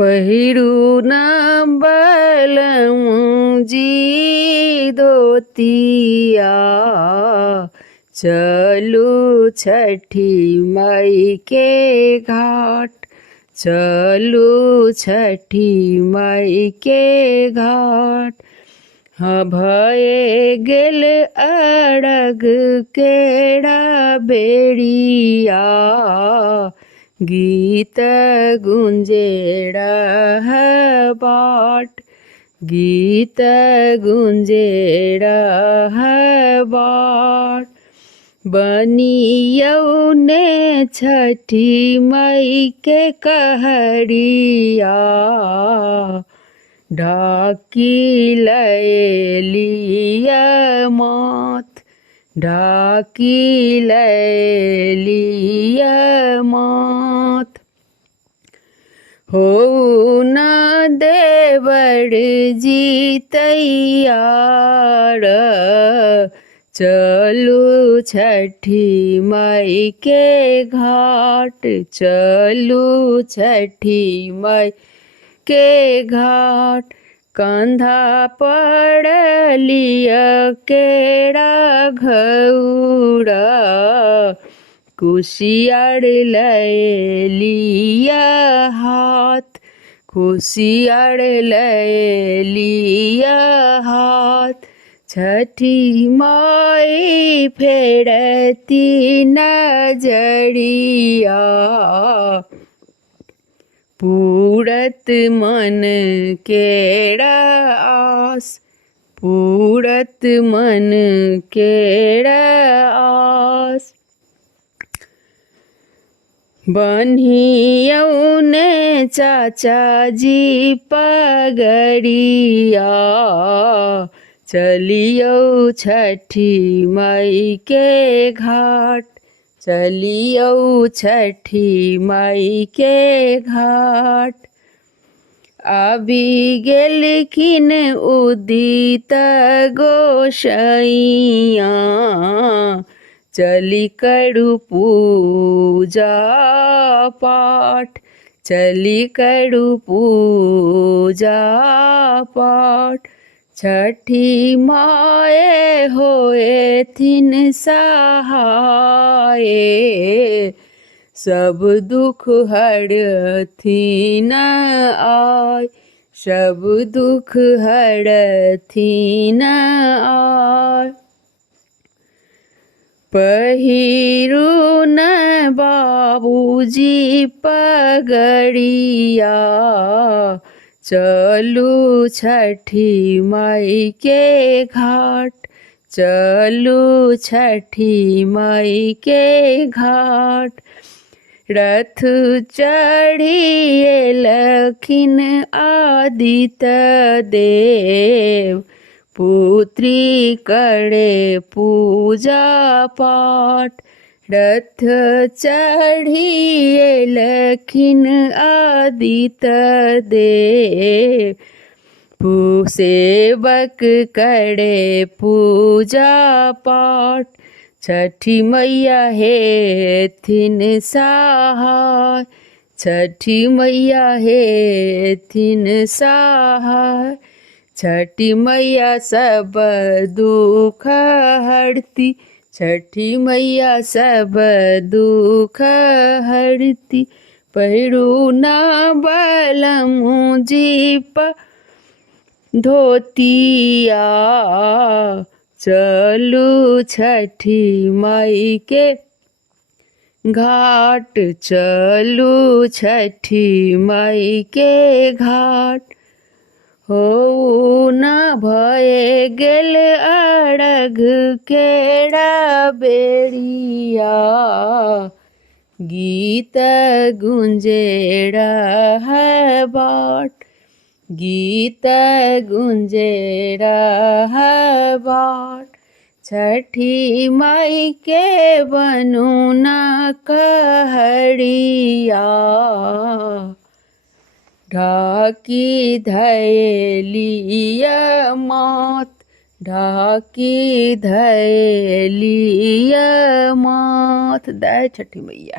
पहिरू न बलमुजी धोतिया, चलू छठी माई के घाट, चलू छठी माई के घाट। हाँ भये गेल अड़ग केड़ा बेड़िया, गीत गुंजेड़ा है बाट, गीत गुंजेड़ा है बाट। बनियौ ने छठी माई के कहरिया, ढाकी लिया मात, ढाकी लिया मात। हो न देवर जी तैयार, चलू छठी माई के घाट, चलू छठी माई के घाट। कंधा पड़लिया केड़ा घौड़ा, कुशियार लिया हाथ, कुशियार लिया हाथ। छठी माई फेरती नजरिया, पूरत मन केड़ा आस, पूरत मन केड़ा आस। बन्हियौ ने चाचा जी पगड़िया, चलियौ छठी माई के घाट, चलियौ छठी माई के घाट। आबि गेलखिन उदित गोसाइया, चली करू पूजा पाठ, चली करू पूजा पाठ। छठी माए होए थिन सहाय, सब दुख हरथिन आय, सब दुख हरथिन आय। पहिरू न बाबूजी पगड़िया, चलू छठी माई के घाट, चलू छठी माई के घाट। रथ चढ़िए लखिन आदित्य देव, पुत्री करे पूजा पाठ। रथ चढ़िए लखिन आदित्य देव, सेवक करे पूजा पाठ। छठी मैया हे थिन सहाय, छठी मैया हे थिन सहाय। छठी मैया सब दुख हरती, छठी मैया सब दुख हरती। पहिरू न बलमुजी धोतिया, चलू छठी माई के घाट, चलू छठी माई के घाट। हो न भये गेल अड़ग केड़ा बेड़िया, गीत गुंजेड़ा है बाट, गीत गुंजेड़ा है बाट। छठी माई के बनू न कहरिया, ढाकी लिया मात, ढाकी लिया मात। जय छठी मैया।